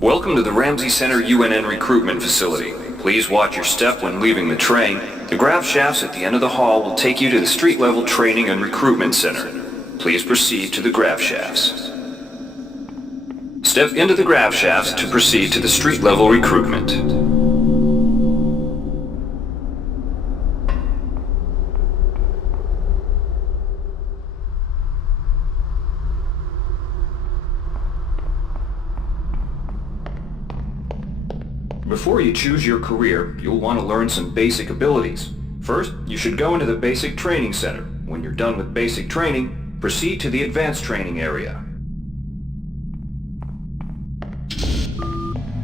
Welcome to the Ramsey Center UNN recruitment facility. Please watch your step when leaving the train. The grav shafts at the end of the hall will take you to the street-level training and recruitment center. Please proceed to the grav shafts. Step into the grav shafts to proceed to the street-level recruitment. Before you choose your career, you'll want to learn some basic abilities. First, you should go into the basic training center. When you're done with basic training, proceed to the advanced training area.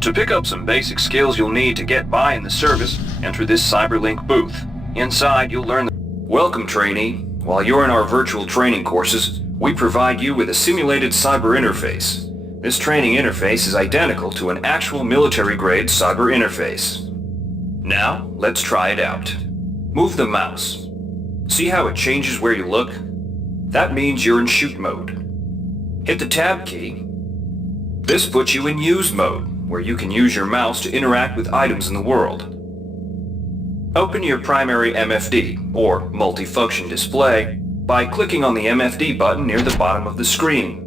To pick up some basic skills you'll need to get by in the service, enter this CyberLink booth. Inside, you'll learn the... Welcome, trainee. While you're in our virtual training courses, we provide you with a simulated cyber interface. This training interface is identical to an actual military-grade cyber interface. Now, let's try it out. Move the mouse. See how it changes where you look? That means you're in shoot mode. Hit the tab key. This puts you in use mode, where you can use your mouse to interact with items in the world. Open your primary MFD, or multifunction display, by clicking on the MFD button near the bottom of the screen.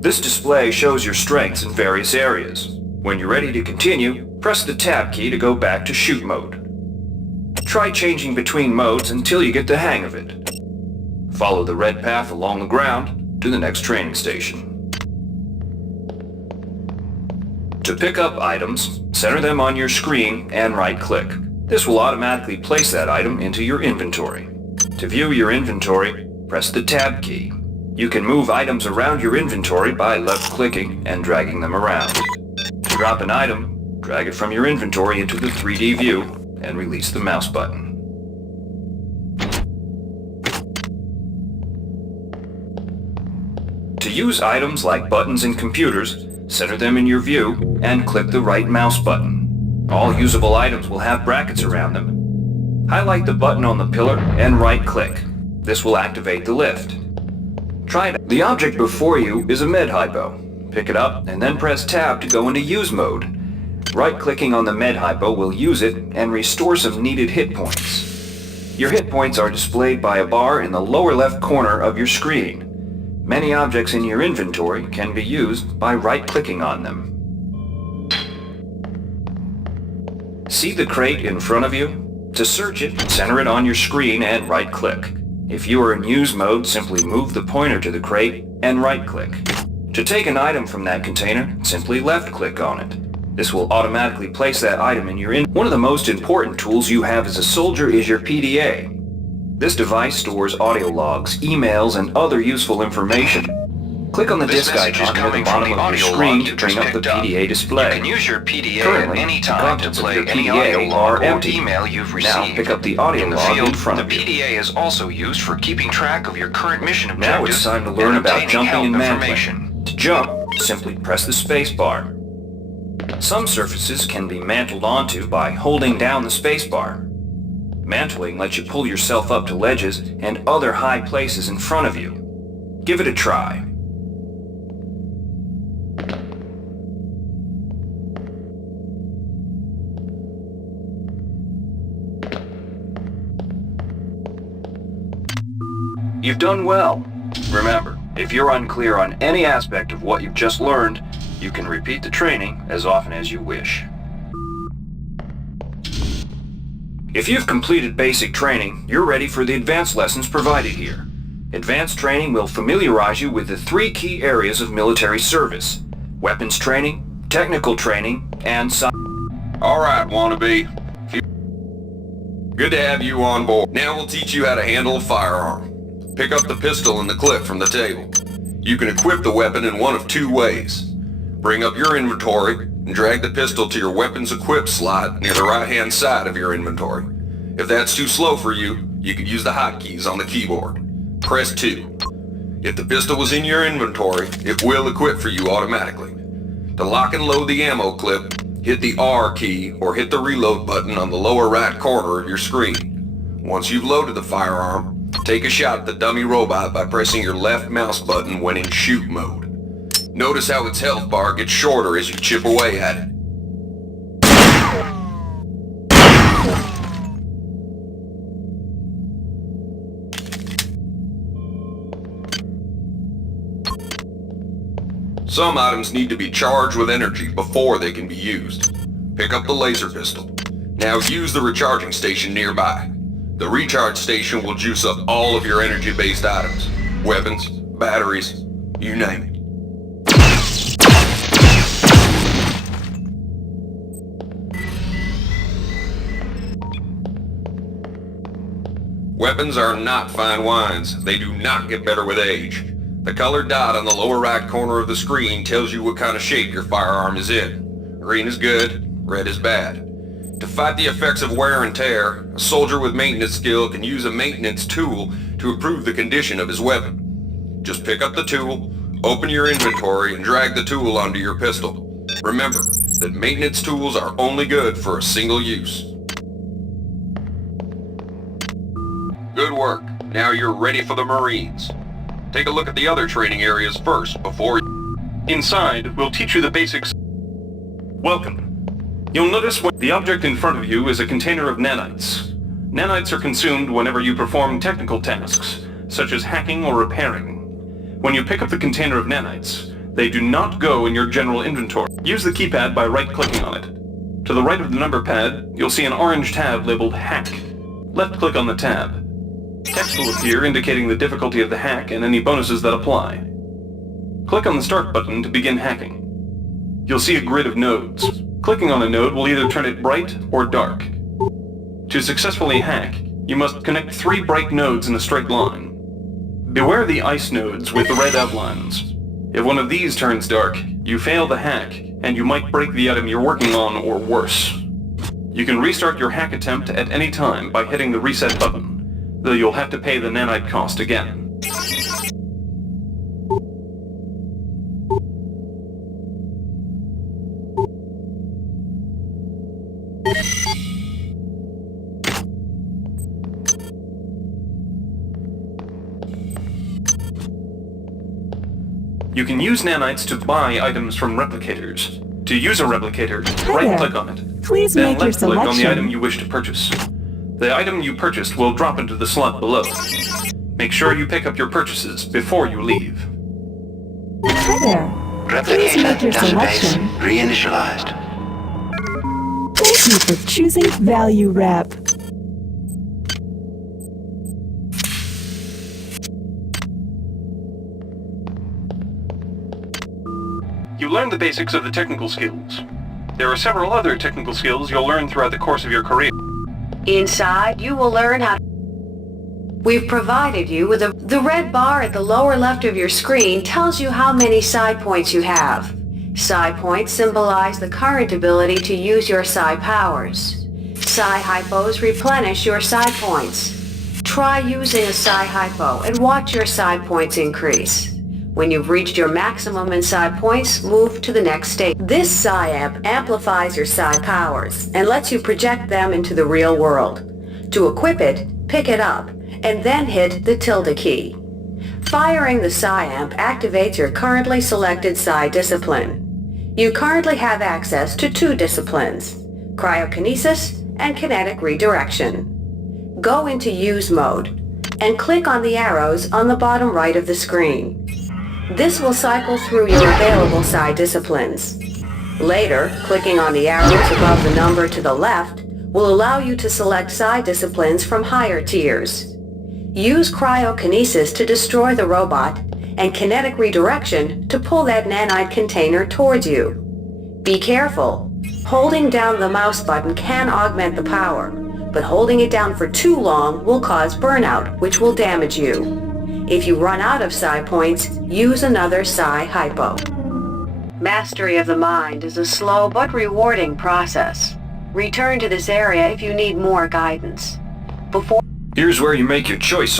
This display shows your strengths in various areas. When you're ready to continue, press the tab key to go back to shoot mode. Try changing between modes until you get the hang of it. Follow the red path along the ground to the next training station. To pick up items, center them on your screen and right-click. This will automatically place that item into your inventory. To view your inventory, press the tab key. You can move items around your inventory by left-clicking and dragging them around. To drop an item, drag it from your inventory into the 3D view and release the mouse button. To use items like buttons in computers, center them in your view and click the right mouse button. All usable items will have brackets around them. Highlight the button on the pillar and right-click. This will activate the lift. Try it. The object before you is a med hypo. Pick it up and then press tab to go into use mode. Right-clicking on the med hypo will use it and restore some needed hit points. Your hit points are displayed by a bar in the lower left corner of your screen. Many objects in your inventory can be used by right-clicking on them. See the crate in front of you? To search it, center it on your screen and right-click. If you are in use mode, simply move the pointer to the crate and right-click. To take an item from that container, simply left-click on it. This will automatically place that item in your inventory. One of the most important tools you have as a soldier is your PDA. This device stores audio logs, emails, and other useful information. Click on the disk icon near the bottom of your screen to bring up the PDA display. You can use your PDA Currently, at any the time to contents of play your any audio PDA log are or empty. email you've received. Now pick up the audio in the log field, in front the of you. PDA is also used for keeping track of your current mission objectives. Now it's time to learn and about obtaining jumping help and information. mantling. To jump, simply press the space bar. Some surfaces can be mantled onto by holding down the space bar. Mantling lets you pull yourself up to ledges and other high places in front of you. Give it a try. You've done well. Remember, if you're unclear on any aspect of what you've just learned, you can repeat the training as often as you wish. If you've completed basic training, you're ready for the advanced lessons provided here. Advanced training will familiarize you with the 3 key areas of military service: weapons training, technical training, and Alright, wannabe. Good to have you on board. Now we'll teach you how to handle a firearm. Pick up the pistol and the clip from the table. You can equip the weapon in one of 2 ways. Bring up your inventory and drag the pistol to your weapons equip slot near the right-hand side of your inventory. If that's too slow for you, you can use the hotkeys on the keyboard. Press 2. If the pistol was in your inventory, it will equip for you automatically. To lock and load the ammo clip, hit the R key or hit the reload button on the lower right corner of your screen. Once you've loaded the firearm, take a shot at the dummy robot by pressing your left mouse button when in shoot mode. Notice how its health bar gets shorter as you chip away at it. Some items need to be charged with energy before they can be used. Pick up the laser pistol. Now use the recharging station nearby. The recharge station will juice up all of your energy-based items. Weapons, batteries, you name it. Weapons are not fine wines. They do not get better with age. The colored dot on the lower right corner of the screen tells you what kind of shape your firearm is in. Green is good, red is bad. To fight the effects of wear and tear, a soldier with maintenance skill can use a maintenance tool to improve the condition of his weapon. Just pick up the tool, open your inventory, and drag the tool onto your pistol. Remember that maintenance tools are only good for a single use. Good work. Now you're ready for the Marines. Take a look at the other training areas first before... Inside, we'll teach you the basics. Welcome. You'll notice the object in front of you is a container of nanites. Nanites are consumed whenever you perform technical tasks, such as hacking or repairing. When you pick up the container of nanites, they do not go in your general inventory. Use the keypad by right-clicking on it. To the right of the number pad, you'll see an orange tab labeled Hack. Left-click on the tab. Text will appear indicating the difficulty of the hack and any bonuses that apply. Click on the Start button to begin hacking. You'll see a grid of nodes. Clicking on a node will either turn it bright or dark. To successfully hack, you must connect 3 bright nodes in a straight line. Beware the ice nodes with the red outlines. If one of these turns dark, you fail the hack, and you might break the item you're working on or worse. You can restart your hack attempt at any time by hitting the reset button, though you'll have to pay the nanite cost again. You can use nanites to buy items from replicators. To use a replicator, right-click on it. Please then make your left-click on the selection. item you wish to purchase. The item you purchased will drop into the slot below. Make sure you pick up your purchases before you leave. Hi there. Please make your selection. Reinitialized. Thank you for choosing Value Wrap. You learned the basics of the technical skills. There are several other technical skills you'll learn throughout the course of your career. Inside, you will learn how... We've provided you with the red bar at the lower left of your screen tells you how many psi points you have. Psi points symbolize the current ability to use your psi powers. Psi hypos replenish your psi points. Try using a psi hypo and watch your psi points increase. When you've reached your maximum in psi points, move to the next stage. This psi amp amplifies your psi powers and lets you project them into the real world. To equip it, pick it up, and then hit the tilde key. Firing the psi amp activates your currently selected psi discipline. You currently have access to 2 disciplines, Cryo Kinesis and Kinetic Redirection. Go into Use mode and click on the arrows on the bottom right of the screen. This will cycle through your available psi disciplines. Later, clicking on the arrows above the number to the left will allow you to select psi disciplines from higher tiers. Use Cryo Kinesis to destroy the robot and Kinetic Redirection to pull that nanite container towards you. Be careful. Holding down the mouse button can augment the power, but holding it down for too long will cause burnout, which will damage you. If you run out of psi points, use another psi hypo. Mastery of the mind is a slow but rewarding process. Return to this area if you need more guidance. Here's where you make your choice.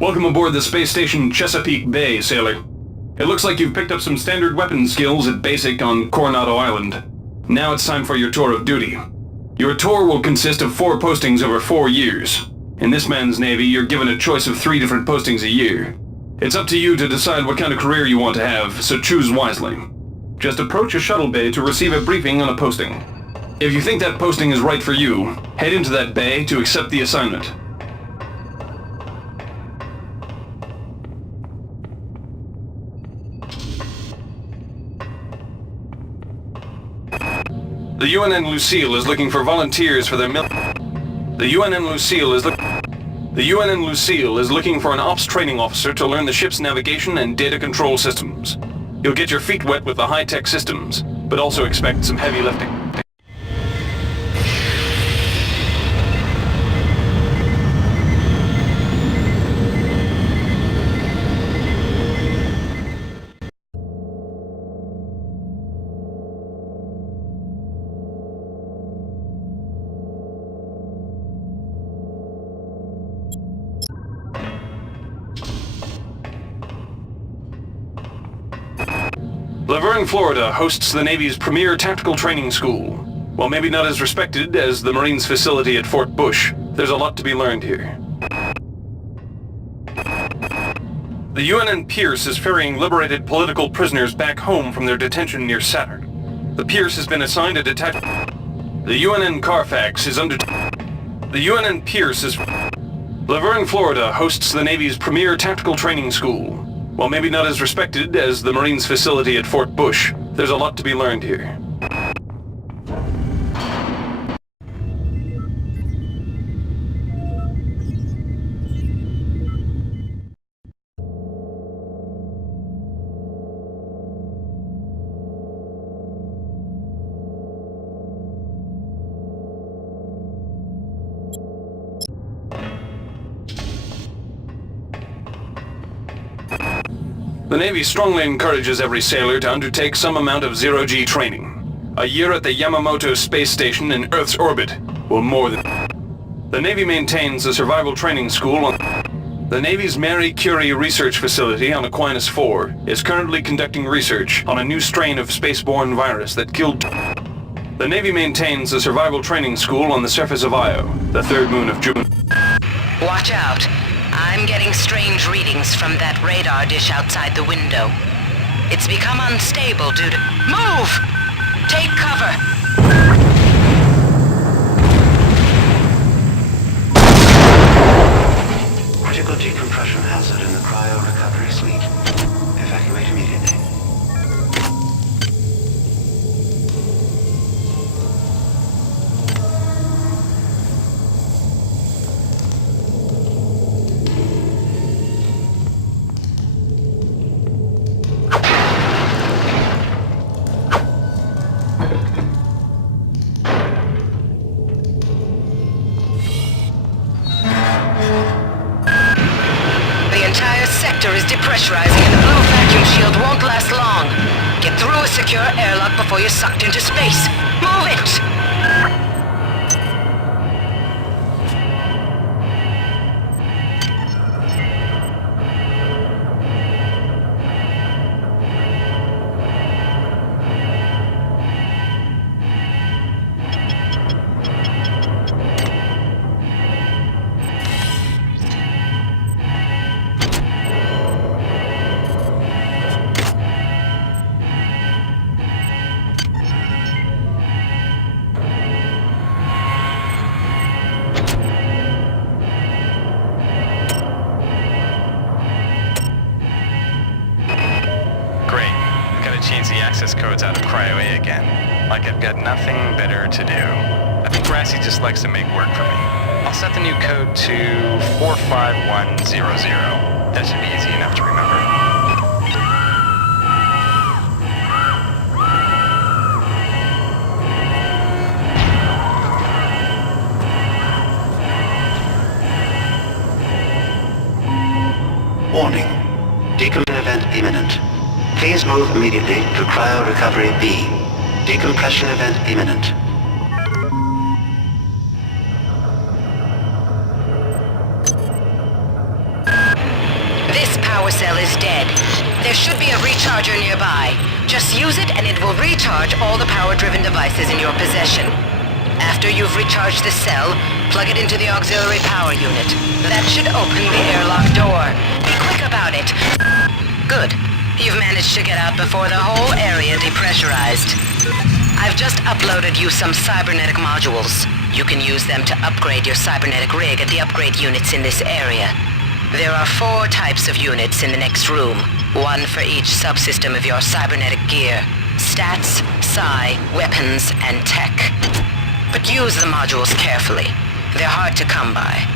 Welcome aboard the space station Chesapeake Bay, sailor. It looks like you've picked up some standard weapon skills at Basic on Coronado Island. Now it's time for your tour of duty. Your tour will consist of 4 postings over 4 years. In this man's Navy, you're given a choice of 3 different postings a year. It's up to you to decide what kind of career you want to have, so choose wisely. Just approach a shuttle bay to receive a briefing on a posting. If you think that posting is right for you, head into that bay to accept the assignment. The UNN Lucille is looking for volunteers for their The UNN Lucille is looking for an ops training officer to learn the ship's navigation and data control systems. You'll get your feet wet with the high-tech systems, but also expect some heavy lifting. Laverne, Florida hosts the Navy's premier tactical training school. While maybe not as respected as the Marines' facility at Fort Bush, there's a lot to be learned here. The UNN Pierce is ferrying liberated political prisoners back home from their detention near Saturn. The Pierce has been assigned a detachment. The UNN Carfax is under... The UNN Pierce is... Laverne, Florida hosts the Navy's premier tactical training school. While maybe not as respected as the Marines' facility at Fort Bush, there's a lot to be learned here. The Navy strongly encourages every sailor to undertake some amount of zero-G training. A year at the Yamamoto space station in Earth's orbit will more than... The Navy maintains a survival training school on... The Navy's Marie Curie research facility on Aquinas 4 is currently conducting research on a new strain of spaceborne virus that killed... The Navy maintains a survival training school on the surface of Io, the third moon of Jupiter. Watch out. I'm getting strange readings from that radar dish outside the window. It's become unstable due to... Move! Take cover! Critical decompression hazard in the cryo recovery suite. Evacuate immediately. Is depressurizing and the blue vacuum shield won't last long. Get through a secure airlock before you're sucked into space. Move it! Change the access codes out of Cryo A again. Like I've got nothing better to do. I think Grassy just likes to make work for me. I'll set the new code to 45100. That should be easy enough to remember. Warning. Decompression event imminent. Please move immediately to Cryo Recovery B. Decompression event imminent. cell is dead. There should be a recharger nearby. Just use it and it will recharge all the power-driven devices in your possession. After you've recharged the cell, plug it into the auxiliary power unit. That should open the airlock door. Be quick about it. Good. You've managed to get out before the whole area depressurized. I've just uploaded you some cybernetic modules. You can use them to upgrade your cybernetic rig at the upgrade units in this area. There are 4 types of units in the next room, one for each subsystem of your cybernetic gear. Stats, psi, weapons, and tech. But use the modules carefully. They're hard to come by.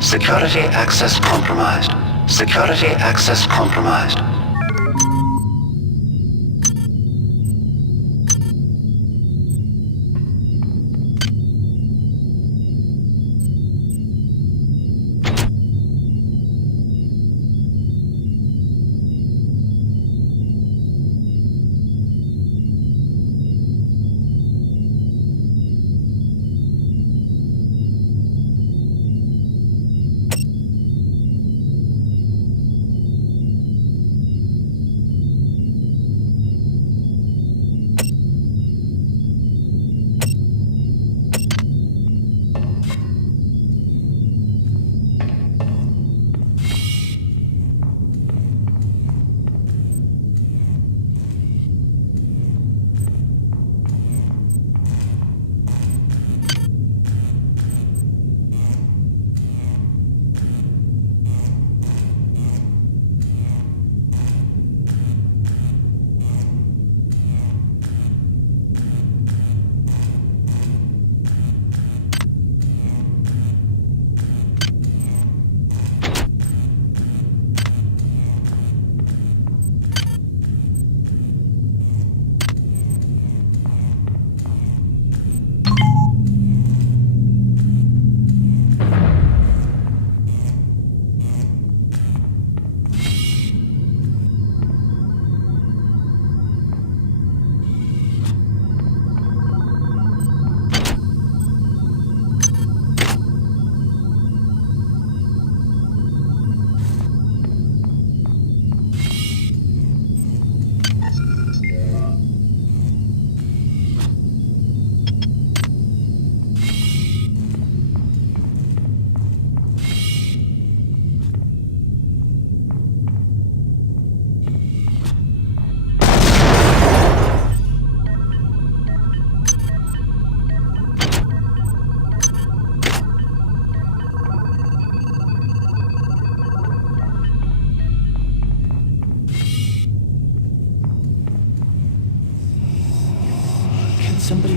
Security access compromised. Security access compromised.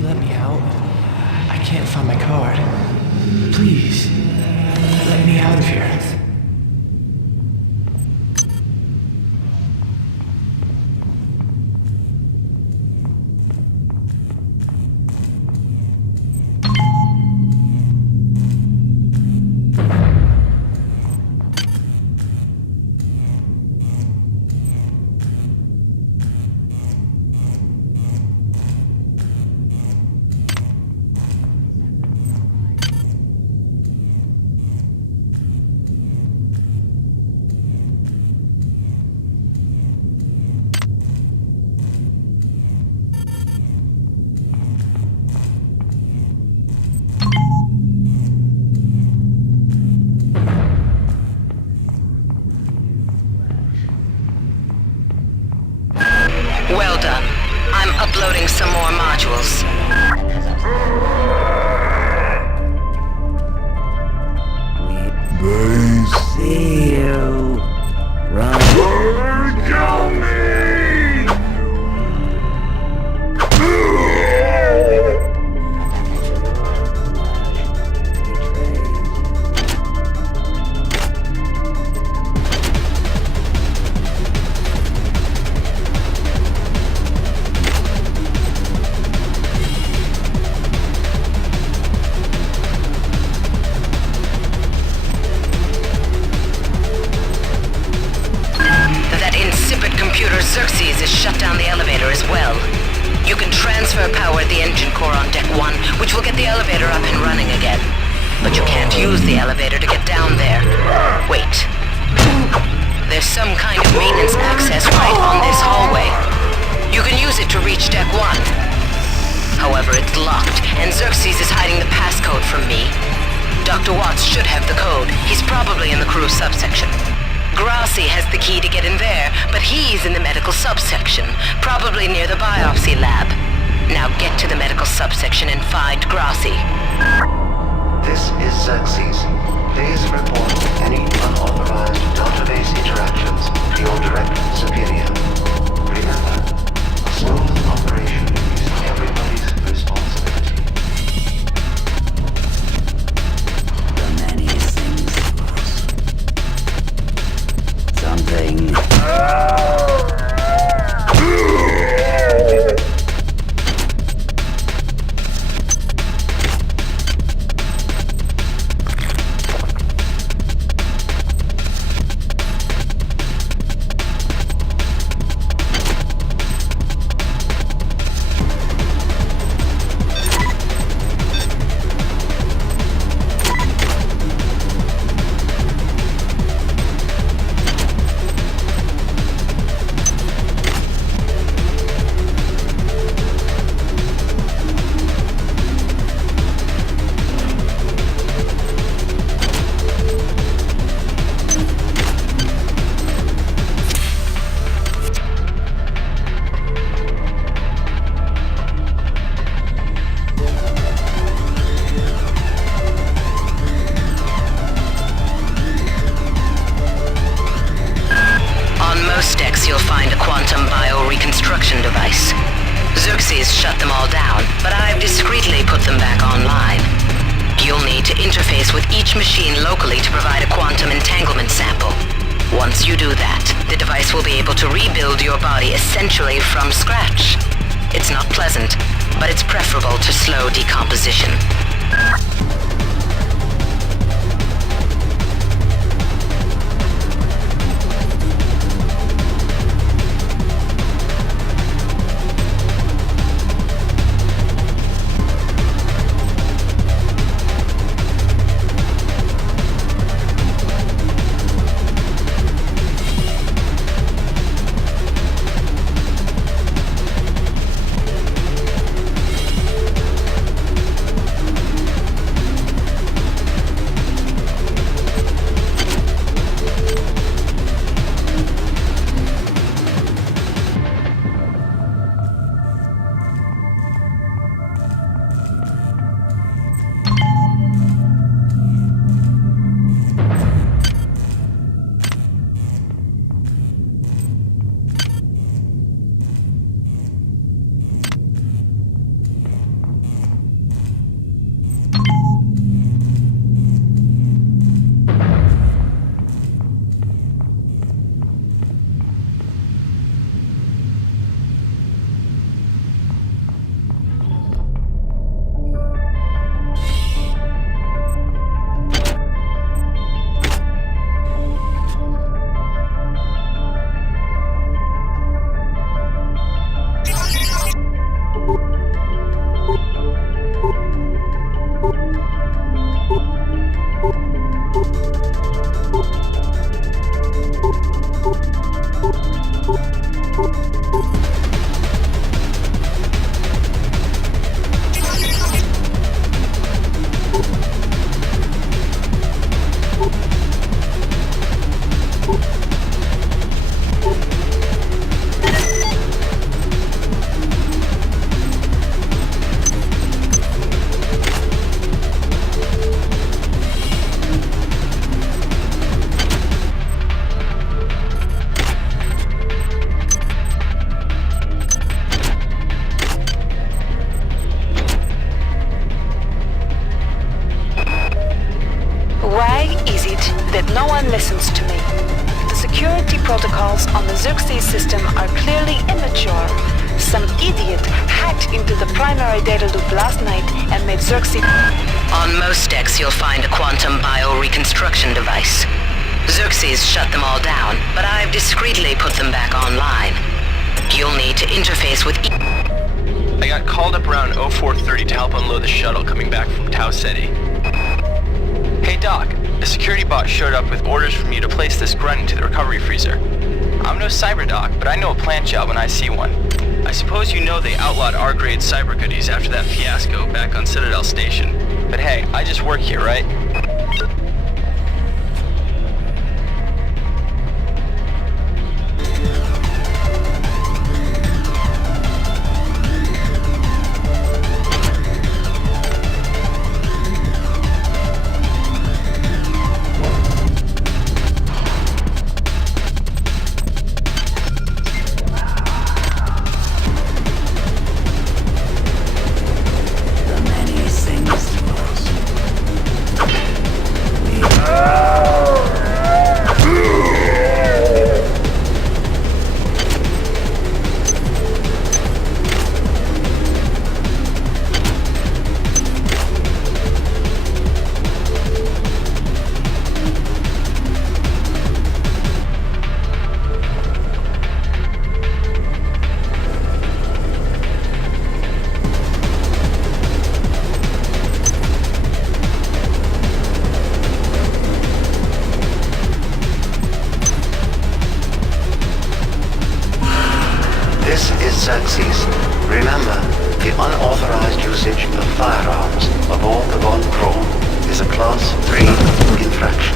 let me out? I can't find my card. Please, let me out of here. Well done. I'm uploading some more modules. They see you. Run. Kill me! Xerxes has shut down the elevator as well. You can transfer power at the engine core on Deck 1, which will get the elevator up and running again. But you can't use the elevator to get down there. Wait. There's some kind of maintenance access right on this hallway. You can use it to reach Deck 1. However, it's locked, and Xerxes is hiding the passcode from me. Dr. Watts should have the code. He's probably in the crew subsection. Grassi has the key to get in there, but he's in the medical subsection, probably near the biopsy lab. Now get to the medical subsection and find Grassi. This is Xerxes. Please report any unauthorized database interactions to your direct superior. Remember, a stolen operation is everybody's responsibility. The many things something. You'll find a quantum bioreconstruction device. Xerxes shut them all down, but I've discreetly put them back online. You'll need to interface with each machine locally to provide a quantum entanglement sample. Once you do that, the device will be able to rebuild your body essentially from scratch. It's not pleasant, but it's preferable to slow decomposition. me. The security protocols on the Xerxes system are clearly immature. Some idiot hacked into the primary data loop last night and made Xerxes... On most decks, you'll find a quantum bioreconstruction device. Xerxes shut them all down, but I've discreetly put them back online. You'll need to interface with... I got called up around 0430 to help unload the shuttle coming back from Tau Ceti. Hey Doc, a security bot showed up with orders from you to place this grunt into the recovery freezer. I'm no cyber doc, but I know a plant job when I see one. I suppose you know they outlawed R-grade cyber goodies after that fiasco back on Citadel Station. But hey, I just work here, right? This is Xerxes. Remember, the unauthorized usage of firearms aboard the Von Chrome is a Class 3 infraction.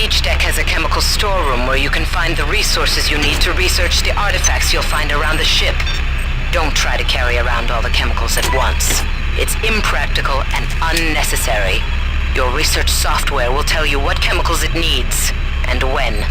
Each deck has a chemical storeroom where you can find the resources you need to research the artifacts you'll find around the ship. Don't try to carry around all the chemicals at once. It's impractical and unnecessary. Your research software will tell you what chemicals it needs, and when.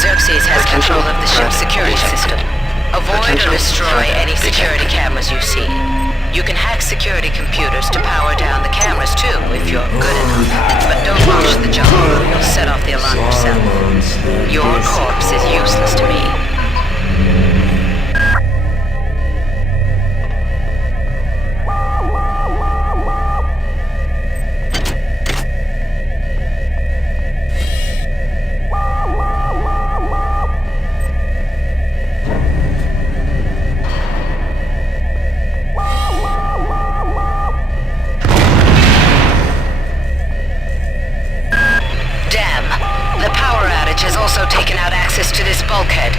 Xerxes has control of the ship's security system. Avoid or destroy any security cameras you see. You can hack security computers to power down the cameras too, if you're good enough. But don't launch the jump, or you'll set off the alarm yourself. Your corpse is useless to me. To this bulkhead.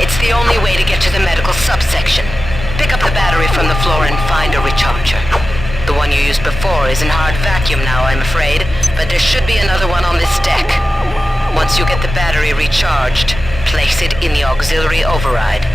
It's the only way to get to the medical subsection. Pick up the battery from the floor and find a recharger. The one you used before is in hard vacuum now, I'm afraid, but there should be another one on this deck. Once you get the battery recharged, place it in the auxiliary override.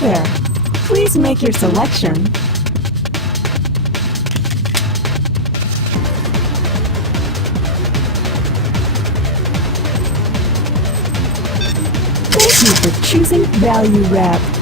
There. Please make your selection. Thank you for choosing Value Wrap.